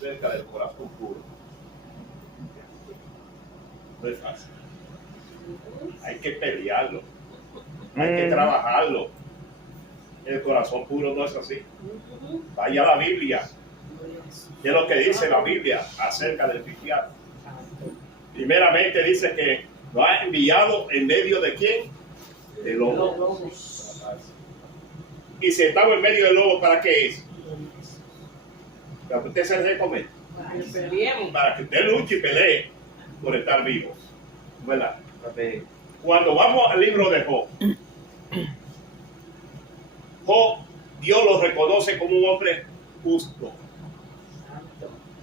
acerca del corazón puro. No es fácil. Hay que pelearlo. Hay que trabajarlo. El corazón puro no es así. Vaya a la Biblia. ¿Qué es lo que dice la Biblia acerca del cristiano? Primeramente dice que lo ha enviado en medio de ¿quién? De lobos. Y si estamos en medio de lobos, ¿para qué es? Para que usted se recomende. Para que usted luche y pelee por estar vivos. ¿Verdad? Cuando vamos al libro de Job, Job, Dios lo reconoce como un hombre justo.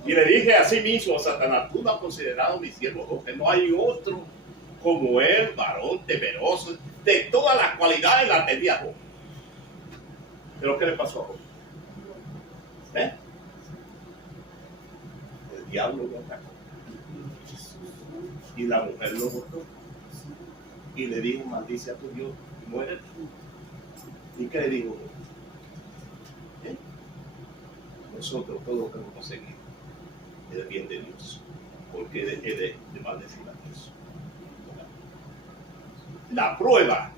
Y le dije a sí mismo a Satanás: tú no has considerado mi siervo Job, que no hay otro como él, varón temeroso, de todas las cualidades las tenía Job. Pero ¿qué le pasó a Job? El diablo lo atacó. Y la mujer lo botó. Y le dijo: maldice a tu Dios y muere. ¿Y qué le dijo? Nosotros todos queremos seguir el bien de Dios, porque dejé de maldecir a Dios. La prueba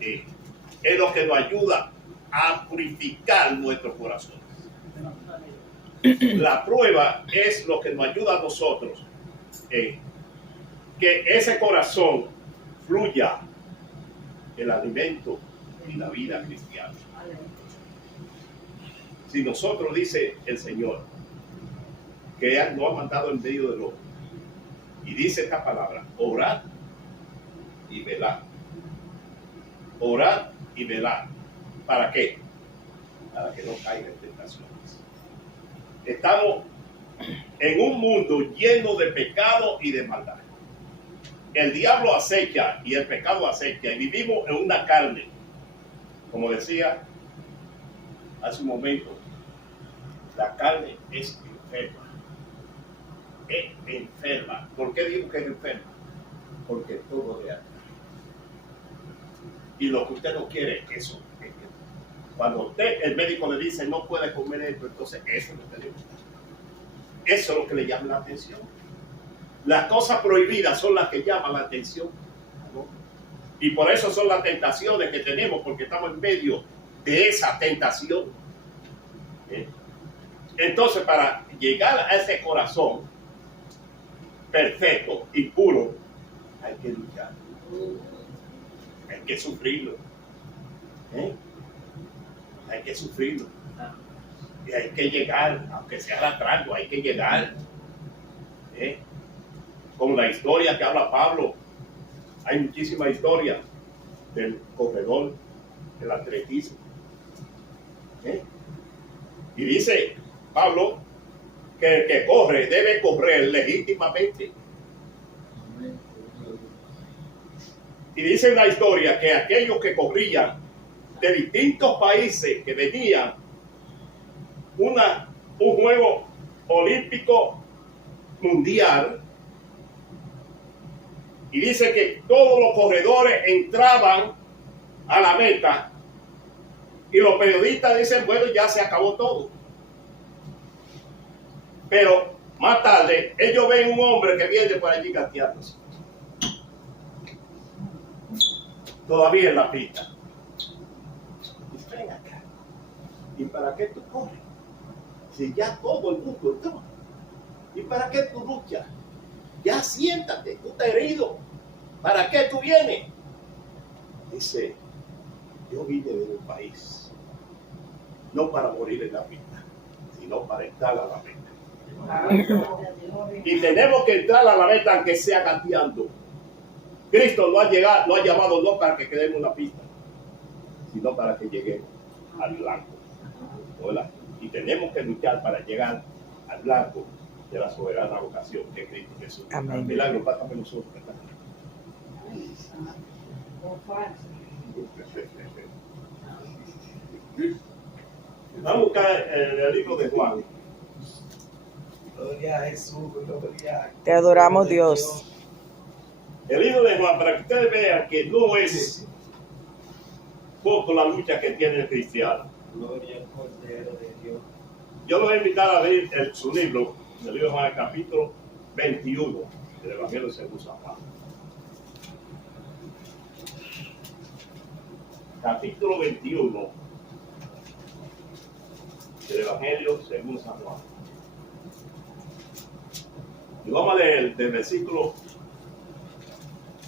es lo que nos ayuda a purificar nuestros corazones. La prueba es lo que nos ayuda a nosotros que ese corazón fluya el alimento y la vida cristiana. Si nosotros, dice el Señor, que Él nos ha mandado en medio de lobos, y dice esta palabra: orad y velad. Orad y velad. ¿Para qué? Para que no caigan en tentaciones. Estamos en un mundo lleno de pecado y de maldad. El diablo acecha y el pecado acecha, y vivimos en una carne, como decía hace un momento, la carne es enferma. Es enferma. ¿Por qué digo que es enferma? Porque todo le atrae. Y lo que usted no quiere es eso. Cuando usted, el médico le dice no puede comer esto, entonces eso es lo que le gusta. Eso es lo que le llama la atención. Las cosas prohibidas son las que llaman la atención, ¿no? Y por eso son las tentaciones que tenemos, porque estamos en medio de esa tentación. Entonces, para llegar a ese corazón perfecto y puro, hay que luchar. Hay que sufrirlo. Hay que sufrirlo. Y hay que llegar, aunque sea lastrando, hay que llegar. Como la historia que habla Pablo, hay muchísimas historias del corredor, del atletismo. Y dice Pablo que el que corre debe correr legítimamente. Y dice la historia que aquellos que corrían de distintos países, que venían un juego olímpico mundial, y dice que todos los corredores entraban a la meta y los periodistas dicen: bueno, ya se acabó todo. Pero más tarde ellos ven un hombre que viene por allí gateándose, todavía en la pista. Y ven acá, ¿y para qué tú corres? Si ya todo el mundo está. ¿Y para qué tú luchas? Ya siéntate, tú estás herido. ¿Para qué tú vienes? Dice: yo vine de un país, no para morir en la pista, sino para entrar a la meta. Y tenemos que entrar a la meta aunque sea gateando. Cristo lo ha llamado no para que quedemos en la pista, sino para que lleguemos al blanco. ¿Verdad? Y tenemos que luchar para llegar al blanco de la soberana vocación que es Cristo Jesús. Amén. Milagro, pásame nosotros. Vamos a buscar el libro de Juan. Gloria a Jesús, gloria. Te adoramos, Dios. El libro de Juan, para que ustedes vean que no es poco la lucha que tiene el cristiano. Gloria al Cordero de Dios. Yo los voy a invitar a leer su libro, el libro de Juan, el capítulo 21 del Evangelio según San Juan. Capítulo 21 del Evangelio según San Juan. Y vamos a leer del versículo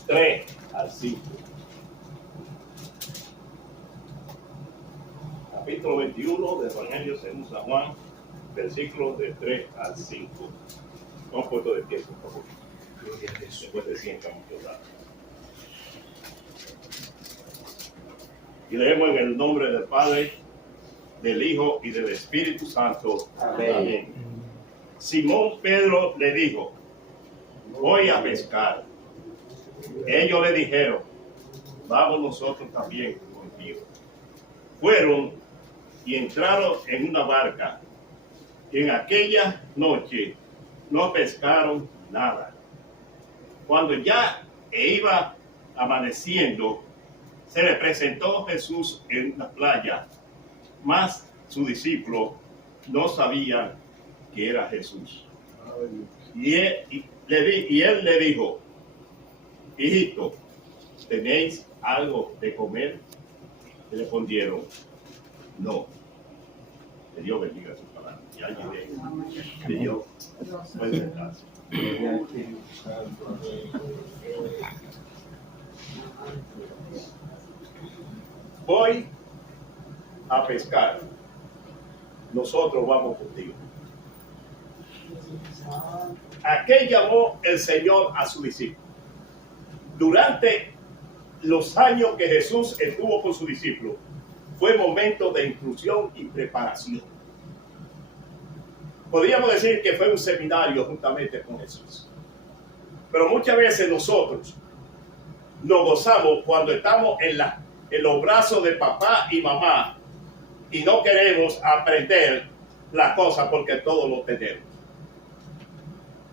3 al 5. Capítulo 21 del Evangelio según San Juan, versículos de 3 al 5. Vamos puesto de pie, por favor. Después de 100 muchos datos. Y leemos en el nombre del Padre, del Hijo y del Espíritu Santo. Amén. Amén. Simón Pedro le dijo: voy a pescar. Ellos le dijeron: vamos nosotros también contigo. Fueron y entraron en una barca, y en aquella noche no pescaron nada. Cuando ya iba amaneciendo, se le presentó Jesús en la playa, mas sus discípulos no sabían que era Jesús. Y él le dijo: hijito, ¿tenéis algo de comer? Le respondieron: no. Que Dios bendiga su palabra. Y alguien de Dios puede sentarse. Voy a pescar. Nosotros vamos contigo. ¿A qué llamó el Señor a su discípulo? Durante los años que Jesús estuvo con su discípulo, fue momento de inclusión y preparación. Podríamos decir que fue un seminario juntamente con Jesús. Pero muchas veces nosotros nos gozamos cuando estamos en los brazos de papá y mamá y no queremos aprender las cosas porque todo lo tenemos.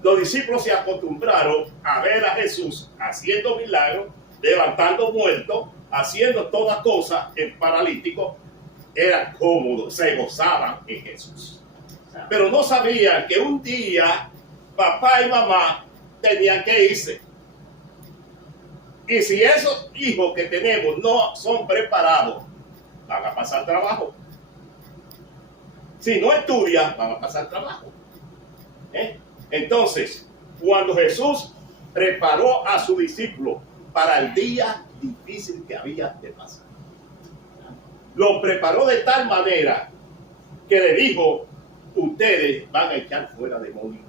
Los discípulos se acostumbraron a ver a Jesús haciendo milagros, levantando muertos, haciendo todas cosas en paralíticos. Eran cómodos, se gozaban en Jesús. Pero no sabían que un día papá y mamá tenían que irse. Y si esos hijos que tenemos no son preparados, van a pasar trabajo. Si no estudian, van a pasar trabajo. Entonces, cuando Jesús preparó a su discípulo para el día difícil que había de pasar, lo preparó de tal manera que le dijo: ustedes van a echar fuera demonios.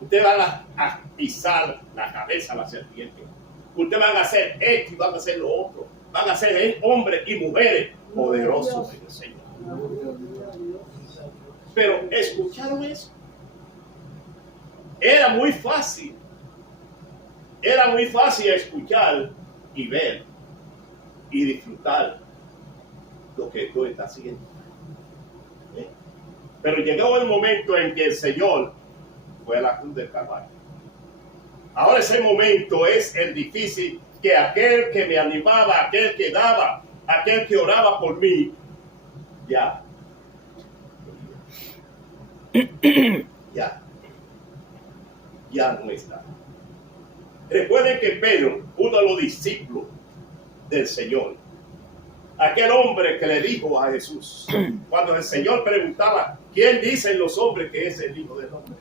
Ustedes van a pisar la cabeza a la serpiente. Ustedes van a hacer esto y van a hacer lo otro. Van a ser hombres y mujeres poderosos en el Señor. Pero ¿escucharon eso? Era muy fácil. Era muy fácil escuchar y ver y disfrutar lo que tú estás haciendo. Pero llegó el momento en que el Señor fue a la cruz del Calvario. Ahora ese momento es el difícil, que aquel que me animaba, aquel que daba, aquel que oraba por mí, ya no está. Recuerden que Pedro, uno de los discípulos del Señor, aquel hombre que le dijo a Jesús, cuando el Señor preguntaba: ¿quién dicen los hombres que es el Hijo del Hombre?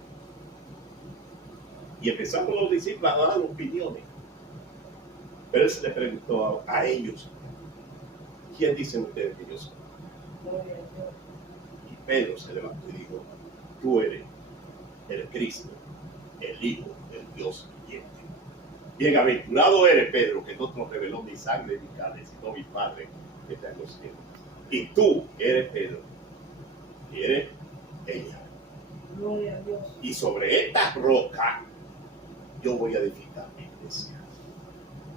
Y empezaron los discípulos a dar opiniones. Pero él se le preguntó a ellos: ¿quién dicen ustedes que yo soy? Y Pedro se levantó y dijo: tú eres el Cristo, el Hijo del Dios viviente. Bienaventurado eres, Pedro, que no te lo reveló ni sangre ni carne, sino mi Padre que está en los cielos. Y tú eres Pedro, y eres ella. Gloria a Dios. Y sobre esta roca yo voy a edificar mi iglesia.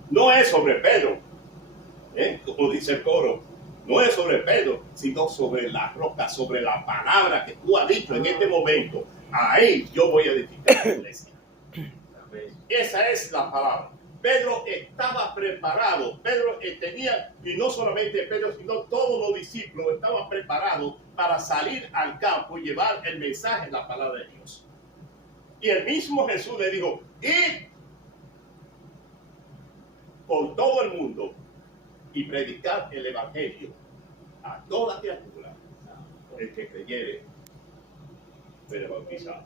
No es sobre Pedro, como dice el coro, no es sobre Pedro, sino sobre la roca, sobre la palabra que tú has dicho en este momento. Ahí yo voy a edificar mi iglesia. Esa es la palabra. Pedro estaba preparado. Pedro tenía, y no solamente Pedro, sino todos los discípulos estaban preparados para salir al campo y llevar el mensaje, la palabra de Dios. Y el mismo Jesús le dijo, id por todo el mundo y predicar el evangelio a toda criatura. El que creyere será bautizado.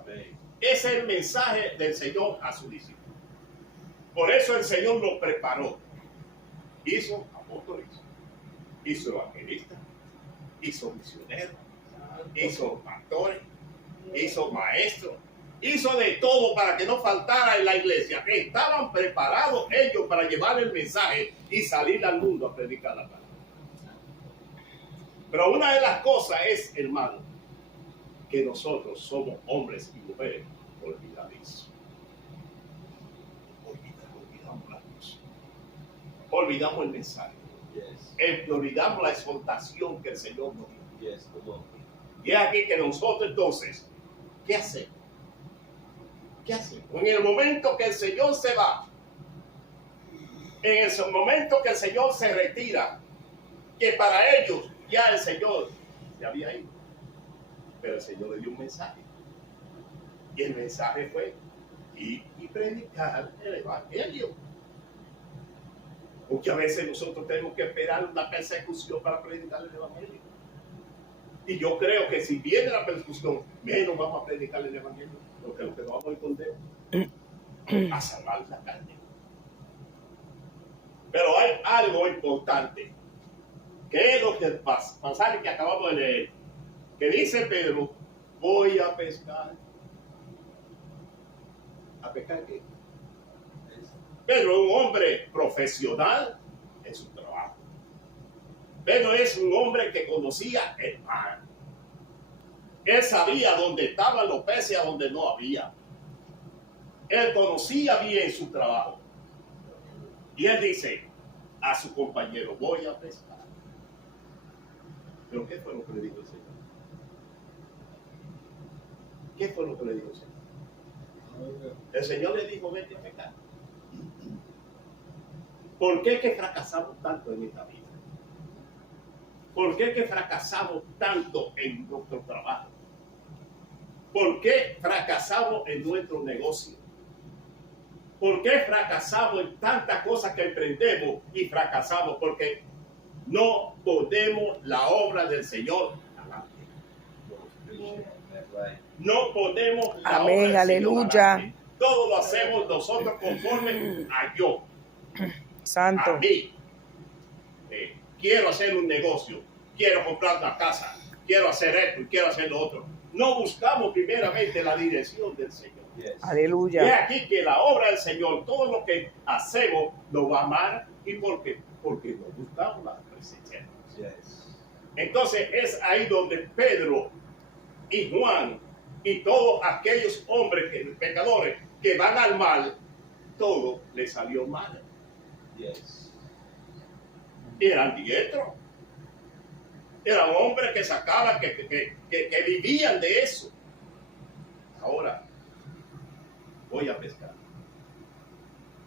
Amén. Ese es el mensaje del Señor a sus discípulos. Por eso el Señor lo preparó. Hizo apóstoles, hizo evangelistas, hizo misioneros, hizo pastores, hizo maestros, hizo de todo para que no faltara en la iglesia. Estaban preparados ellos para llevar el mensaje y salir al mundo a predicar la palabra. Pero una de las cosas es, hermano, que nosotros somos hombres y mujeres olvidadizos. Olvidamos la luz. Olvidamos el mensaje. Olvidamos la exhortación que el Señor nos dio. Y es aquí que nosotros entonces, ¿qué hacemos? ¿Qué hacemos? En el momento que el Señor se va, en el momento que el Señor se retira, que para ellos ya el Señor se había ido, pero el Señor le dio un mensaje. Y el mensaje fue ir y predicar el evangelio. Muchas veces nosotros tenemos que esperar una persecución para predicar el evangelio. Y yo creo que si viene la persecución, menos vamos a predicar el evangelio, porque lo que nos vamos a esconder a salvar la carne. Pero hay algo importante, que es lo que el pasaje que acabamos de leer, que dice Pedro, voy a pescar. ¿A pescar qué? Pedro es un hombre profesional en su trabajo. Pedro es un hombre que conocía el mar. Él sabía dónde estaban los peces y a dónde no había. Él conocía bien su trabajo. Y él dice a su compañero, voy a pescar. ¿Pero qué fue lo que le dijo el Señor? ¿Qué fue lo que le dijo el Señor? El Señor le dijo, vete a pescar. ¿Por qué es que fracasamos tanto en esta vida? ¿Por qué es que fracasamos tanto en nuestro trabajo? ¿Por qué fracasamos en nuestro negocio? ¿Por qué fracasamos en tantas cosas que emprendemos y fracasamos? Porque no ponemos la obra del Señor adelante. No ponemos la obra del aleluya. Señor adelante. Todo lo hacemos nosotros conforme a yo. Santo. A mí. Quiero hacer un negocio, quiero comprar una casa, quiero hacer esto y quiero hacer lo otro. No buscamos primeramente la dirección del Señor. Aleluya. Y aquí que la obra del Señor, todo lo que hacemos, lo va a amar. ¿Y por qué? Porque no buscamos la presencia de Dios. Entonces es ahí donde Pedro y Juan y todos aquellos hombres, pecadores, que van al mal, todo les salió mal. Eran diestros. Eran hombres que sacaban, que vivían de eso. Ahora, voy a pescar.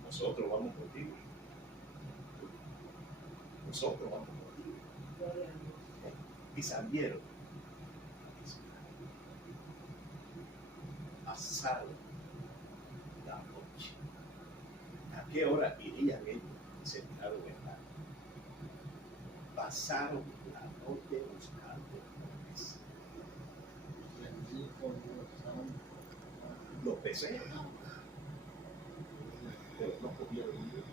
Nosotros vamos contigo. Nosotros vamos contigo. Y salieron. Pasaron la noche. ¿A qué hora irían ellos? Se tiraron en la. Pasaron la noche buscando peces. Los peces, pero no comieron ninguno.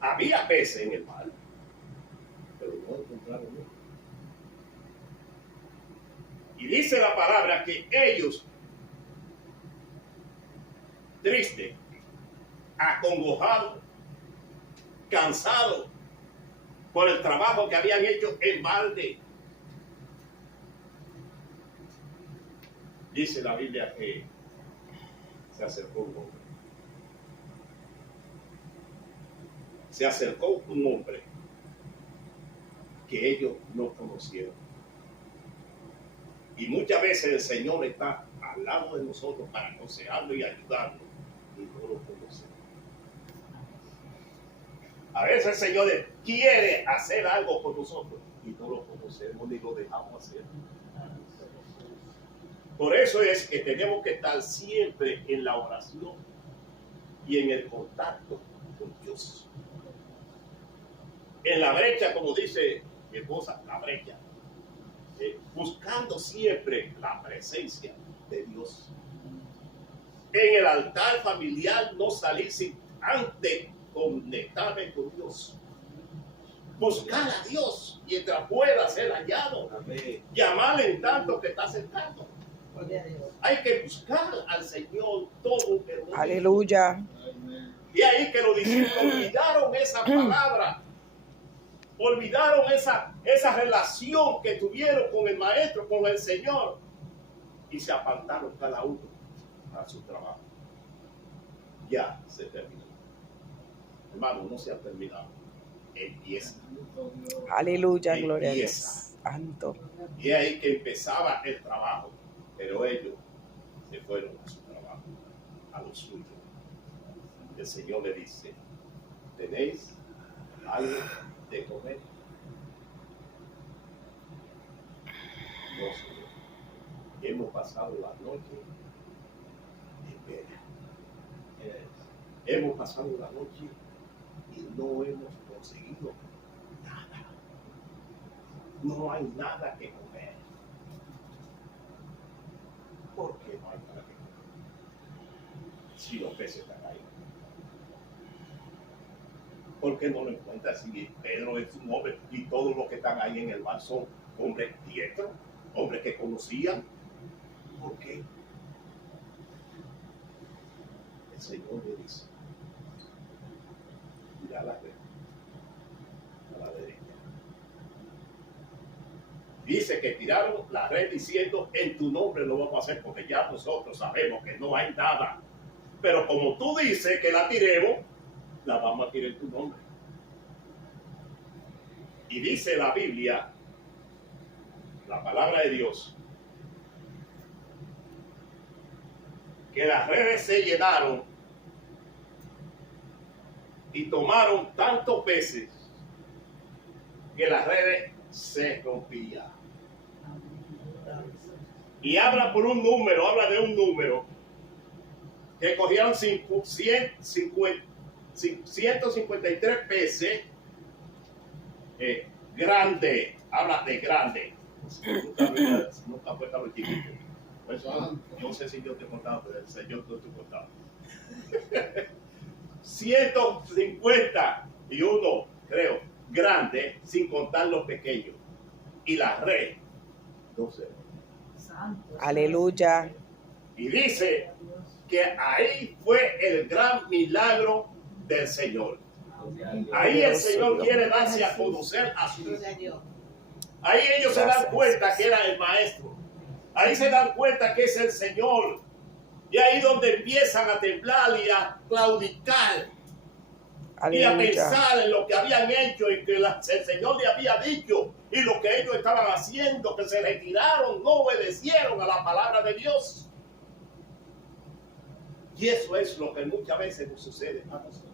Había peces en el mar, pero no encontraron uno. Y dice la palabra que ellos, tristes, acongojados, cansados por el trabajo que habían hecho en balde. Dice la Biblia que se acercó un hombre. Se acercó un hombre que ellos no conocieron. Y muchas veces el Señor está al lado de nosotros para aconsejarnos y ayudarnos. y no lo conocemos. A veces el Señor quiere hacer algo con nosotros y no lo conocemos ni lo dejamos hacer. Por eso es que tenemos que estar siempre en la oración y en el contacto con Dios. En la brecha, como dice mi esposa, la brecha. Buscando siempre la presencia de Dios. En el altar familiar no salir sin antes conectarme con Dios. Buscar a Dios mientras pueda ser hallado. Amén. Llamarle en tanto que está cercano. Hay que buscar al Señor todo el mundo. Aleluya. Y ahí que los discípulos olvidaron esa palabra. Olvidaron esa relación que tuvieron con el Maestro, con el Señor. Y se apartaron cada uno a su trabajo. Ya se terminó. Hermano, no se ha terminado. Empieza. Aleluya, gloria a Dios. Empieza. Santo. Y ahí que empezaba el trabajo. Pero ellos se fueron a su trabajo, a lo suyo. El Señor le dice, ¿tenéis algo de comer? No, Señor. Hemos pasado la noche en vela. Hemos pasado la noche y no hemos conseguido nada. No hay nada que comer. ¿Por qué no hay nada que comer? Si los peces están ahí. ¿Por qué no lo encuentras? Si Pedro es un hombre y todos los que están ahí en el mar son hombres diestros, hombres que conocían. ¿Por qué? El Señor le dice, mira la red, a la derecha. Dice que tiraron la red diciendo, en tu nombre lo vamos a hacer, porque ya nosotros sabemos que no hay nada. Pero como tú dices que la tiremos, la vamos a tirar en tu nombre. Y dice la Biblia, la palabra de Dios, que las redes se llenaron y tomaron tantos peces que las redes se rompían. Y habla por un número, habla de un número que cogieron 153 peces grande, habla de grande. Nunca fue tan chiquito. Yo no sé si yo te he contado, pero el Señor no te he contado. 151, creo, grande, sin contar los pequeños. Y la red, 12. Aleluya. Y dice que ahí fue el gran milagro del Señor. Ahí el Señor quiere darse a conocer a su Hijo. Ahí ellos se dan cuenta que era el Maestro. Ahí se dan cuenta que es el Señor. Y ahí donde empiezan a temblar y a claudicar. Aleluya. Y a pensar en lo que habían hecho y que el Señor le había dicho. Y lo que ellos estaban haciendo, que se retiraron, no obedecieron a la palabra de Dios. Y eso es lo que muchas veces nos sucede a nosotros.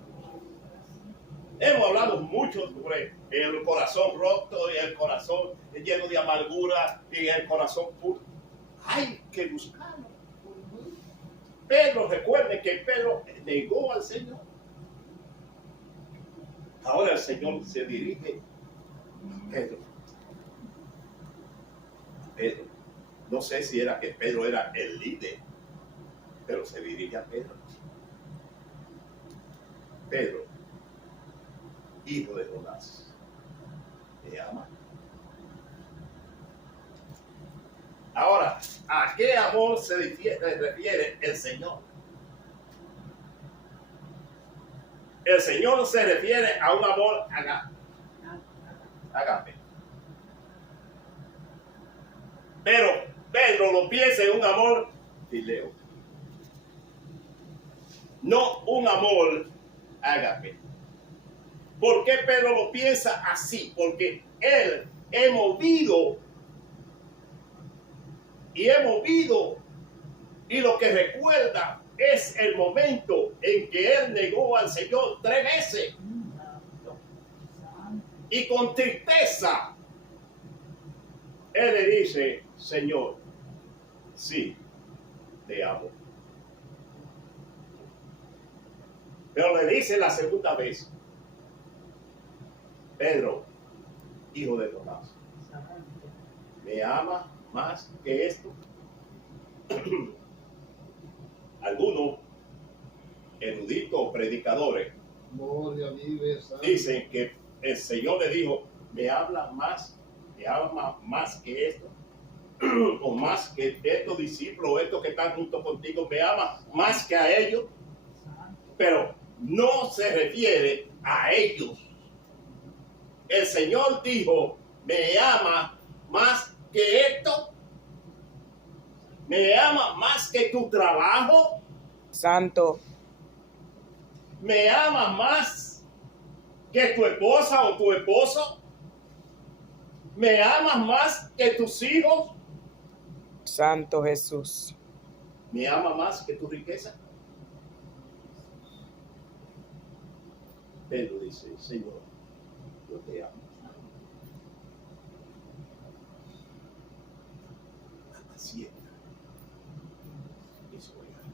Hemos hablado mucho sobre el corazón roto y el corazón lleno de amargura y el corazón puro. Hay que buscarlo. Pedro, recuerden que Pedro negó al Señor. Ahora el Señor se dirige a Pedro. Pedro. No sé si era que Pedro era el líder, pero se dirige a Pedro. Pedro, hijo de Jonás, ¿me ama? Ahora, ¿a qué amor se refiere el Señor? El Señor se refiere a un amor agape. Pero Pedro lo piensa en un amor fileo. No un amor agape. ¿Por qué Pedro lo piensa así? Porque él hemos visto y lo que recuerda es el momento en que él negó al Señor 3 veces. Y con tristeza, él le dice, Señor, sí, te amo. Pero le dice la segunda vez, Pedro, hijo de Tomás, ¿me ama más que esto? Algunos eruditos o predicadores dicen que el Señor le dijo, me ama más que esto, o más que estos discípulos, o estos que están junto contigo, me ama más que a ellos, pero no se refiere a ellos. El Señor dijo, me ama más que esto, me ama más que tu trabajo, Santo. me ama más que tu esposa o tu esposo, me amas más que tus hijos, Santo Jesús. me ama más que tu riqueza. Pedro dice, Señor, yo te amo. Apacienta mis ovejas.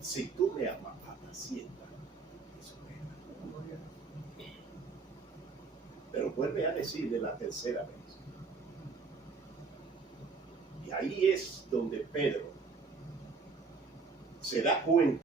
Si tú me amas, apacienta mis ovejas. Pero vuelve a decirle la tercera vez. Y ahí es donde Pedro se da cuenta